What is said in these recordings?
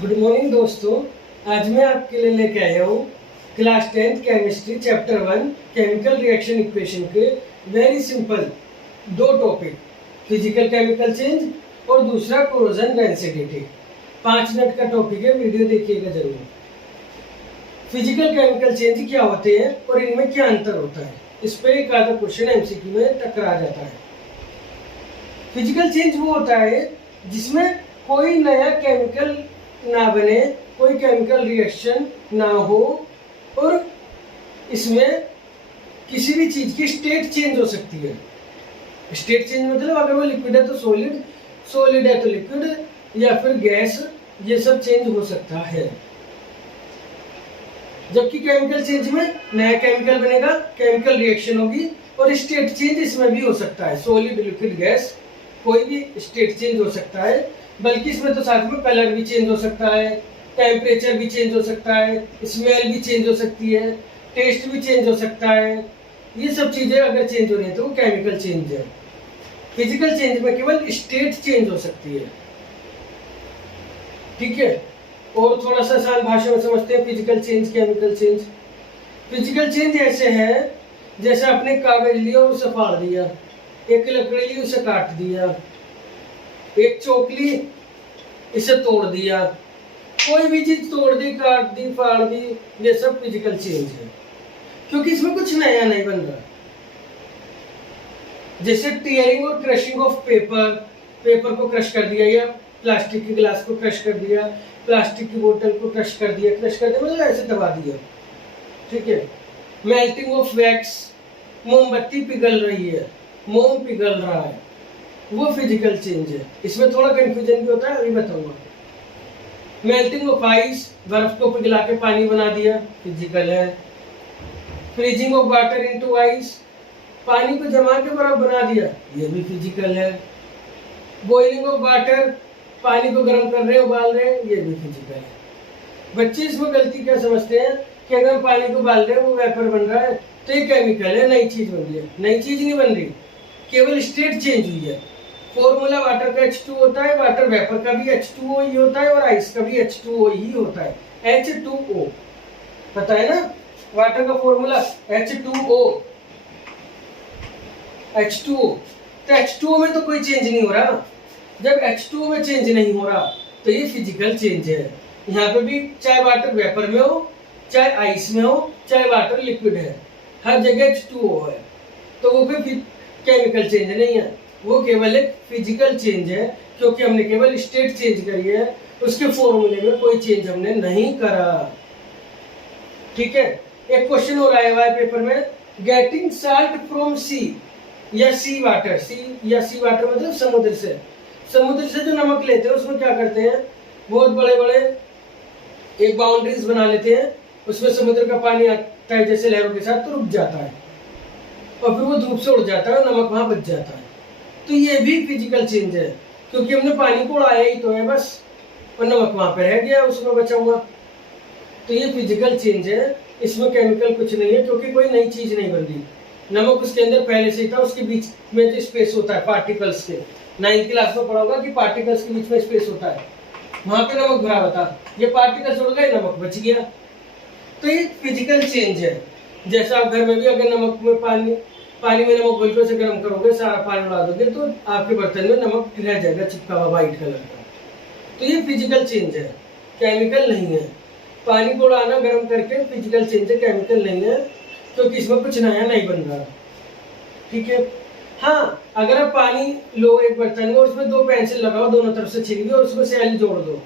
Good morning दोस्तों। आज मैं आपके लिए लेके आया हूँ class 10th chemistry chapter 1 chemical reaction equation के वेरी सिंपल दो टॉपिक, फिजिकल केमिकल चेंज और दूसरा कोरोजन रेंसिडिटी। 5 मिनट का टॉपिक है, वीडियो देखिएगा जरूर। फिजिकल केमिकल चेंज क्या होते हैं और इनमें क्या अंतर होता है, इस पर एक आधा क्वेश्चन एमसीक्यू में टकरा जाता है। फिजिकल चेंज वो होता है जिसमें कोई नया केमिकल ना बने, कोई केमिकल रिएक्शन ना हो और इसमें किसी भी चीज की स्टेट चेंज हो सकती है। स्टेट चेंज मतलब अगर वो लिक्विड है तो सॉलिड, सॉलिड है तो लिक्विड या फिर गैस, ये सब चेंज हो सकता है। जबकि केमिकल चेंज में नया केमिकल बनेगा, केमिकल रिएक्शन होगी और स्टेट चेंज इसमें भी हो सकता है। सॉलिड, लिक्विड, गैस, कोई भी स्टेट चेंज हो सकता है। बल्कि इसमें तो साथ में कलर भी चेंज हो सकता है, टेम्परेचर भी चेंज हो सकता है, स्मेल भी चेंज हो सकती है, टेस्ट भी चेंज हो सकता है। ये सब चीजें अगर चेंज हो रही है तो वो केमिकल चेंज है। फिजिकल चेंज में केवल स्टेट चेंज हो सकती है। ठीक है, और थोड़ा सा आसान भाषा में समझते हैं physical change, chemical change. Physical change ऐसे है जैसे आपने कागज लिया और उसे फाड़ दिया, एक लकड़ी ली उसे काट दिया, एक चौकली इसे तोड़ दिया, कोई भी चीज तोड़ दी, काट दी, फाड़ दी, ये सब फिजिकल चेंज है, क्योंकि इसमें कुछ नया नहीं बन रहा। जैसे टीयरिंग और क्रशिंग ऑफ पेपर, पेपर को क्रश कर दिया या प्लास्टिक के गिलास को क्रश कर दिया, प्लास्टिक की बोतल को क्रश कर दिया, क्रश कर दिया मतलब ऐसे दबा दिया। ठीक है। मेल्टिंग ऑफ वैक्स, मोमबत्ती पिघल रही है, मोम पिघल रहा है, वो फिजिकल चेंज है। इसमें थोड़ा कंफ्यूजन भी होता है, अभी बताऊंगा। मेल्टिंग ऑफ आइस, बर्फ को पिघला के पानी बना दिया, फिजिकल है। Freezing of water into ice, पानी को जमा के बर्फ बना दिया, ये भी फिजिकल है। बॉइलिंग ऑफ वाटर, पानी को गर्म कर रहे हैं, उबाल रहे हैं, ये भी फिजिकल है। बच्चे इसमें गलती क्या समझते हैं कि अगर हम पानी को उबाल रहे हैं वो वेपर बन रहा है तो ये केमिकल है, नई चीज बन रही है। नई चीज नहीं बन रही, केवल स्टेट चेंज हुई है। फॉर्मूला वाटर का H2 होता है, वाटर वेपर का भी H2O ही होता है और आइस का भी H2O ही होता है, H2O। पता है ना वाटर का फॉर्मूला H2O, H2O। तो H2O में तो कोई चेंज नहीं हो रहा। जब H2O में चेंज नहीं हो रहा तो ये फिजिकल चेंज है। यहाँ पे भी चाहे वाटर वेपर में हो, चाहे आइस में हो, चाहे वाटर लिक्विड है, हर जगह H2O है, तो वो फिर केमिकल चेंज नहीं है, वो केवल एक फिजिकल चेंज है, क्योंकि हमने केवल स्टेट चेंज करी है, उसके फॉर्मूले में कोई चेंज हमने नहीं करा। ठीक है। एक क्वेश्चन और आया हुआ है पेपर में, गेटिंग साल्ट फ्रॉम सी या सी वाटर। सी या सी वाटर मतलब समुद्र से। समुद्र से जो नमक लेते हैं उसमें क्या करते हैं, बहुत बड़े बड़े एक बाउंड्रीज बना लेते हैं, उसमें समुद्र का पानी आता है जैसे लहरों के साथ, तो रुक जाता है और फिर वो धूप से उड़ जाता है और नमक वहां बच जाता है। तो ये भी फिजिकल चेंज है, क्योंकि हमने पानी को उड़ाया ही तो है बस, और नमक वहां पे रह गया, उसमें बचा हुआ। तो ये फिजिकल चेंज है, इसमें केमिकल कुछ नहीं है, क्योंकि कोई नई चीज नहीं बन रही। नमक उसके अंदर पहले से ही था, उसके बीच में जो स्पेस होता है पार्टिकल्स के, 9th क्लास में पढ़ा होगा कि पार्टिकल्स के बीच में स्पेस होता है, वहां पे नमक भरा हुआ था, ये पार्टिकल्स उड़ गए, नमक बच गया। तो ये फिजिकल चेंज है। जैसा आप घर में भी अगर नमक में पानी में नमक घोल से गर्म करोगे, सारा पानी उड़ा दोगे तो आपके बर्तन में नमक रह जाएगा चिपका हुआ व्हाइट कलर का। तो ये फिजिकल चेंज है, केमिकल नहीं है। पानी को उड़ाना गर्म करके फिजिकल चेंज है, केमिकल नहीं है, क्योंकि इसमें कुछ नया नहीं बन रहा। ठीक है। हाँ, अगर आप पानी लो एक बर्तन में, उसमें 2 पेंसिल लगाओ, दोनों तरफ से छीन दो और उसमें सेल जोड़ दो,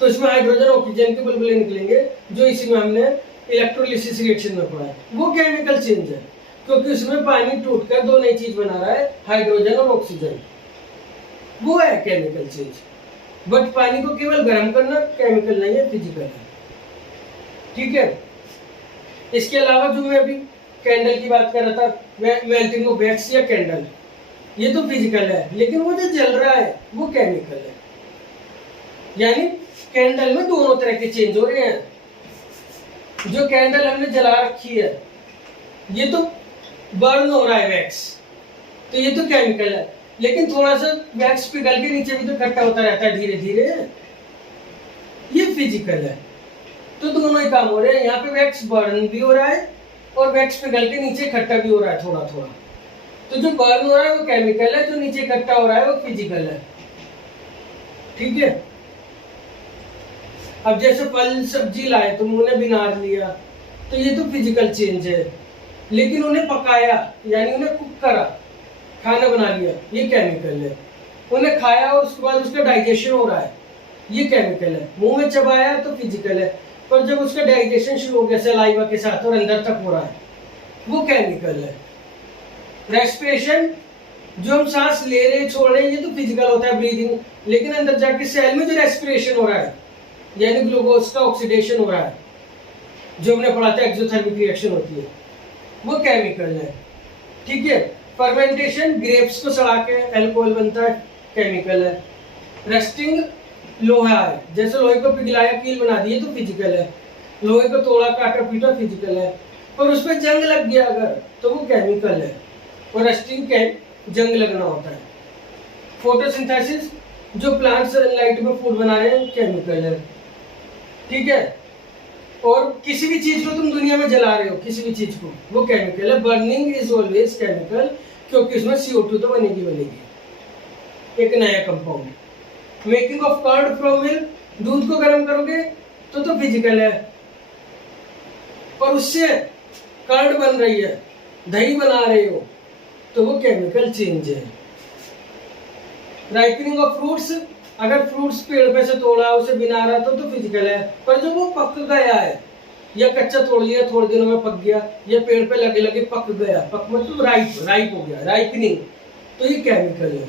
तो इसमें हाइड्रोजन ऑक्सीजन के बुलबुले निकलेंगे, जो इसी में हमने इलेक्ट्रोलिसिस रिएक्शन में पढ़ा है। वो केमिकल चेंज है, क्योंकि उसमें पानी टूटकर 2 नई चीज बना रहा है, हाइड्रोजन और ऑक्सीजन, वो है केमिकल चेंज। बट पानी को केवल गर्म करना केमिकल नहीं है, फिजिकल है। ठीक है। इसके अलावा जो मैं अभी कैंडल की बात कर रहा था, मेल्टिंग ऑफ वैक्स या कैंडल, ये तो फिजिकल है, लेकिन वो जो जल रहा है वो केमिकल है। यानी कैंडल में दोनों तरह के चेंज हो रहे हैं। जो कैंडल हमने जला रखी है, ये तो बर्न हो रहा है वैक्स, तो ये तो केमिकल है, लेकिन थोड़ा सा वैक्स पिघल के नीचे भी तो इकट्ठा होता रहता है धीरे धीरे, ये फिजिकल है। तो दोनों ही काम हो रहे हैं। यहाँ पे वैक्स बर्न भी हो रहा है और वैक्स पिघल के नीचे इकट्ठा भी हो रहा है थोड़ा थोड़ा। तो जो बर्न हो रहा है वो केमिकल है, जो नीचे इकट्ठा हो रहा है वो फिजिकल है। ठीक है। अब जैसे फल सब्जी लाए, तुम उन्हें बिनार लिया, तो ये तो फिजिकल चेंज है। लेकिन उन्हें पकाया यानी उन्हें कुक करा, खाना बना लिया, ये केमिकल है। उन्हें खाया और उसके बाद उसका डाइजेशन हो रहा है, ये केमिकल है। मुंह में चबाया तो फिजिकल है, पर जब उसका डाइजेशन शुरू हो गया सलाइवा के साथ और अंदर तक हो रहा है, वो केमिकल है। रेस्पिरेशन, जो हम सांस ले रहे छोड़ रहे हैं, ये तो फिजिकल होता है, ब्रीदिंग। लेकिन अंदर जाके सेल में जो रेस्पिरेशन हो रहा है यानी ग्लूकोज का ऑक्सीडेशन हो रहा है, जो हमने पढ़ा था एक्सोथर्मिक रिएक्शन होती है, वो केमिकल है। ठीक है। फर्मेंटेशन, ग्रेप्स को सड़ा के अल्कोहल बनता है, केमिकल है। रस्टिंग, लोहा है, जैसे लोहे को पिघलाया कील बना दी, तो फिजिकल है। लोहे को तोड़ा काटा पीटा, फिजिकल है। और उस पर जंग लग गया अगर, तो वो केमिकल है। और रस्टिंग के जंग लगना होता है। फोटोसिंथेसिस, जो प्लांट्स सनलाइट में फूड बना रहे हैं, केमिकल है। ठीक है। और किसी भी चीज को तुम दुनिया में जला रहे हो, किसी भी चीज को, वो केमिकल है। बर्निंग इज ऑलवेज केमिकल, क्योंकि उसमें CO2 तो बनेगी, एक नया compound. Making of curd from milk, दूध को गर्म करोगे तो फिजिकल है, और उससे कर्ड बन रही है, दही बना रहे हो, तो वो केमिकल चेंज है। राइपनिंग ऑफ फ्रूट्स, अगर फ्रूट्स पेड़ पे से तोड़ा, उसे बिना रहा तो फिजिकल है। पर जो वो पक गया है, या कच्चा तोड़ लिया, थोड़े दिनों में पक गया, या पेड़ पे लगे लगे पक गया, पक मतलब राइप हो गया, राइपनिंग, तो ये केमिकल है।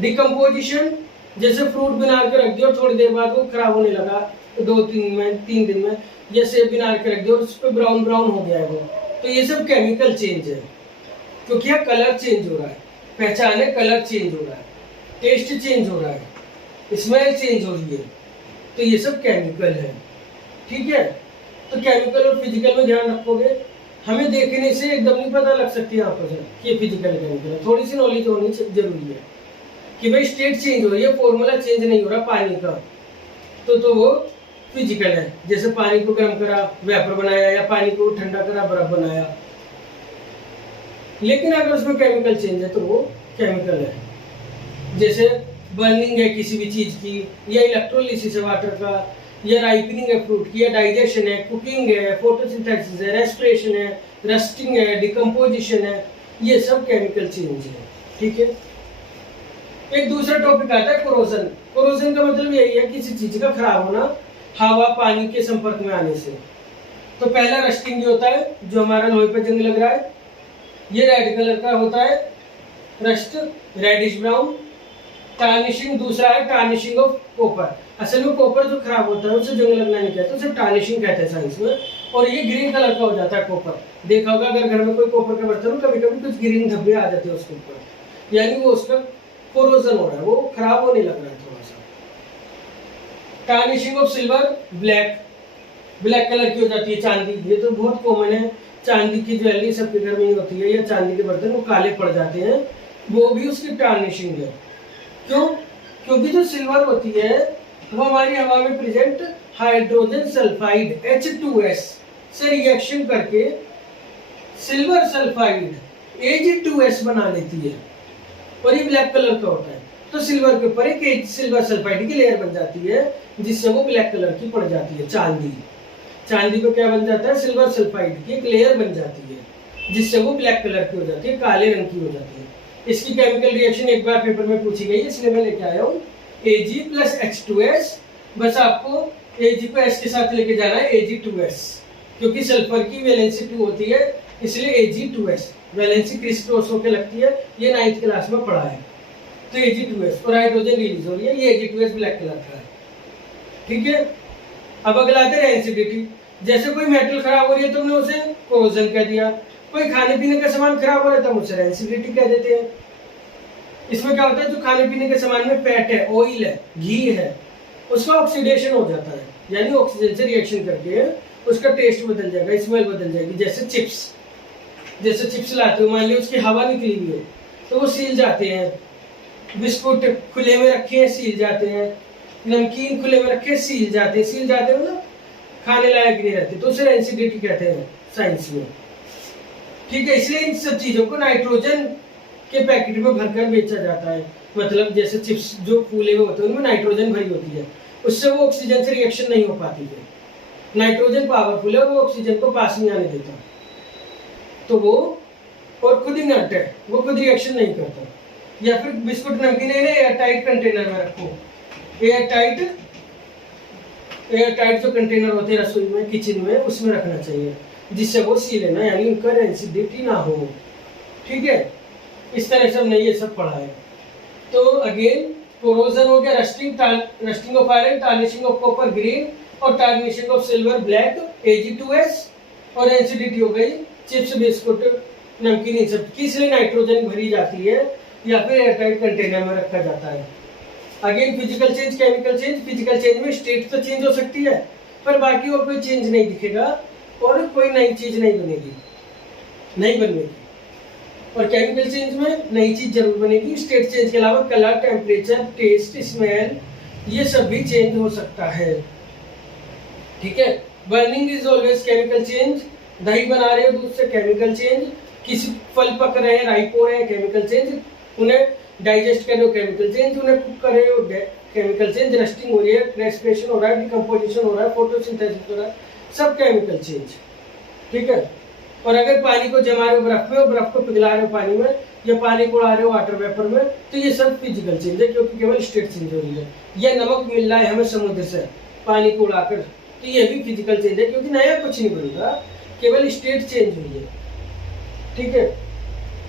डिकम्पोजिशन, जैसे फ्रूट बिना के रख दिया, थोड़ी देर बाद वो खराब होने लगा, 2-3 दिन में, या सेब बिना के रख दिया और उस पर ब्राउन हो गया है वो, तो ये सब केमिकल चेंज है। क्योंकि यहाँ कलर चेंज हो रहा है, पहचान है, कलर चेंज हो रहा है, टेस्ट चेंज हो रहा है, स्मेल चेंज हो रही है, तो ये सब केमिकल है। ठीक है। तो केमिकल और फिजिकल में ध्यान रखोगे। हमें देखने से एकदम नहीं पता लग सकती है आपको कि ये फिजिकल केमिकल है, थोड़ी सी नॉलेज होनी जरूरी है कि भाई स्टेट चेंज हो रही है, फॉर्मूला चेंज नहीं हो रहा पानी का, तो वो फिजिकल है। जैसे पानी को गर्म करा, वेपर बनाया, या पानी को ठंडा करा, बर्फ बनाया। लेकिन अगर उसमें केमिकल चेंज है तो वो केमिकल है। जैसे बर्निंग है किसी भी चीज की, या इलेक्ट्रोलिसिस है वाटर का, या राइपनिंग है फ्रूट की, या डाइजेशन है, कुकिंग है, फोटोसिंथेसिस है, रेस्पिरेशन है, रस्टिंग है, डिकम्पोजिशन है, ये सब केमिकल चेंज है। ठीक है। एक दूसरा टॉपिक आता है कोरोजन। कोरोजन का मतलब यही है किसी चीज का खराब होना हवा पानी के संपर्क में आने से। तो पहला रस्टिंग होता है, जो हमारा लोहे पे जंग लग रहा है, ये रेड कलर का होता है, रस्ट, रेडिश ब्राउन। टार्निशिंग दूसरा है, टार्निशिंग ऑफ कॉपर। असल में कॉपर जो खराब होता है उसे जंग लगना नहीं कहते, उसे टार्निशिंग कहते हैं साइंस में। और ये ग्रीन कलर का हो जाता है कॉपर। देखा होगा अगर घर में कोई कॉपर का बर्तन हो, कभी कभी कुछ ग्रीन धब्बे आ जाते हैं उसके ऊपर, यानी वो उसका कोरोजन हो रहा है, वो खराब होने लग रहा है थोड़ा सा। Tarnishing of silver, black colour की हो जाती है चांदी। ये तो बहुत कॉमन है, चांदी की ज्वेलरी सबके घर में ही होती है, या चांदी के बर्तन वो काले पड़ जाते हैं, वो भी उसकी टार्निशिंग है। क्यों? क्योंकि जो सिल्वर होती है वो हमारी हवा में प्रेजेंट हाइड्रोजन सल्फाइड H2S से रिएक्शन करके सिल्वर सल्फाइड Ag2S बना लेती है, और ये ब्लैक कलर का होता है। तो सिल्वर के ऊपर एक सिल्वर सल्फाइड की लेयर बन जाती है, जिससे वो ब्लैक कलर की पड़ जाती है। चांदी को क्या बन जाता है, सिल्वर सल्फाइड की एक लेयर बन जाती है, जिससे वो ब्लैक कलर की हो जाती है, काले रंग की हो जाती है। इसकी केमिकल रिएक्शन एक बार पेपर में पूछी गई, इसलिए मैं लेके आया हूँ Ag + H2S। बस आपको Ag को S के साथ लेके जाना है, Ag2S, क्योंकि सल्फर की वैलेंसी 2 होती है, इसलिए Ag2S वैलेंसी क्रिस क्रॉस होकर लगती है। ये 9th क्लास में पढ़ा है। तो Ag2S और हाइड्रोजन रिलीज हो रही है, ये Ag2S ब्लैक कलर का है। ठीक है। अब अगला आता है रेंसिडिटी। जैसे कोई मेटल खराब हो रही है, तुमने उसे कोरोजन कह दिया। कोई खाने पीने का सामान खराब हो रहा है, तो उसे रेंसिडिटी कह देते हैं। इसमें क्या होता है, जो खाने पीने के सामान में फैट है, ऑयल है, घी है, उसका ऑक्सीडेशन हो जाता है, यानी ऑक्सीजन से रिएक्शन करके उसका टेस्ट बदल जाएगा, स्मेल बदल जाएगी। जैसे चिप्स लाते हो, मान लो उसकी हवा निकली हुई है तो वो सील जाते हैं। बिस्कुट खुले में रखे हैं, सील जाते हैं। नमकीन खुले में रखे सील जाते मतलब खाने लायक नहीं रहते, तो उसे रेंसिडिटी कहते हैं साइंस में। ठीक है, इसलिए इन सब चीजों को नाइट्रोजन के पैकेट में भरकर बेचा जाता है। मतलब जैसे चिप्स जो फूले हुए होते हैं उनमें नाइट्रोजन भरी होती है, उससे वो ऑक्सीजन से रिएक्शन नहीं हो पाती है। नाइट्रोजन पावरफुल है, वो ऑक्सीजन को पास नहीं आने देता, तो वो और खुद ही नट है, वो खुद रिएक्शन नहीं करता। या फिर बिस्कुट नमकीन एयर टाइट कंटेनर में रखो, एयर टाइट जो कंटेनर होते हैं रसोई में, किचन में, उसमें रखना चाहिए, जिससे वो सील है ना, यानी उनका रेंसिडिटी ना हो। ठीक है, इस तरह से हमने ये सब पढ़ा है। तो अगेन कोरोजन हो गया, rusting of iron, tarnishing of copper green और tarnishing of silver black Ag2S, और रेंसिडिटी हो गई चिप्स बिस्कुट नमकीन इन सब की, इसलिए नाइट्रोजन भरी जाती है या फिर एयरटाइट कंटेनर में रखा जाता है। Again physical change, chemical change. Physical change में स्टेट तो चेंज हो सकती है, पर बाकी और कोई चेंज नहीं दिखेगा और कोई नई चीज नहीं बनेगी। और केमिकल चेंज में नई चीज जरूर बनेगी। स्टेट चेंज के अलावा कलर, टेम्परेचर, टेस्ट, स्मेल, ये सब भी चेंज हो सकता है। ठीक है, burning is always chemical change. दही बना रहे हो दूध से, केमिकल चेंज। किसी फल पक रहे हैं, राइप हो रहे हैं, केमिकल चेंज। उन्हें डाइजेस्ट कर रहे हो, केमिकल चेंज। उन्हें कुक कर रहे हो, केमिकल चेंज। रस्टिंग हो रही है, रेस्पिरेशन हो रहा है, डिकम्पोजिशन हो रहा है, फोटोसिंथेसिस हो रहा है, सब केमिकल चेंज। ठीक है, और अगर पानी को जमा रहे हो बर्फ में और बर्फ को पिघला रहे हो पानी में, या पानी को उड़ा रहे हो वाटर वेपर में, तो ये सब फिजिकल चेंज है, क्योंकि केवल स्टेट चेंज हो रही है। या नमक मिल रहा है हमें समुद्र से पानी को उड़ाकर, तो ये भी फिजिकल चेंज है, क्योंकि नया कुछ नहीं बन रहा, केवल स्टेट चेंज हुई है। ठीक है,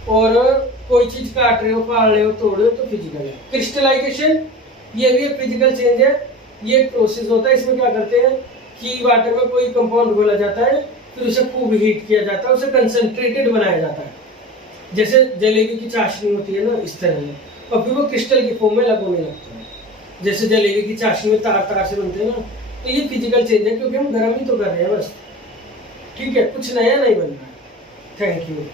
और कोई चीज काट रहे हो, फाड़ रहे हो, तोड़ रहे हो, तो फिजिकल है। क्रिस्टलाइजेशन, ये भी एक फिजिकल चेंज है। ये एक प्रोसेस होता है, इसमें क्या करते हैं कि वाटर में कोई कंपाउंड घोला जाता है, फिर उसे खूब हीट किया जाता है, उसे कंसंट्रेटेड बनाया जाता है, जैसे जलेबी की चाशनी होती है ना, इस तरह में, और फिर वो क्रिस्टल की फॉर्म में लगने लगता है, जैसे जलेबी की चाशनी में तार तार से बनते हैं ना। तो ये फिजिकल चेंज है, क्योंकि हम गर्म ही तो कर रहे हैं बस। ठीक है, कुछ नया नहीं बन रहा है। Thank you.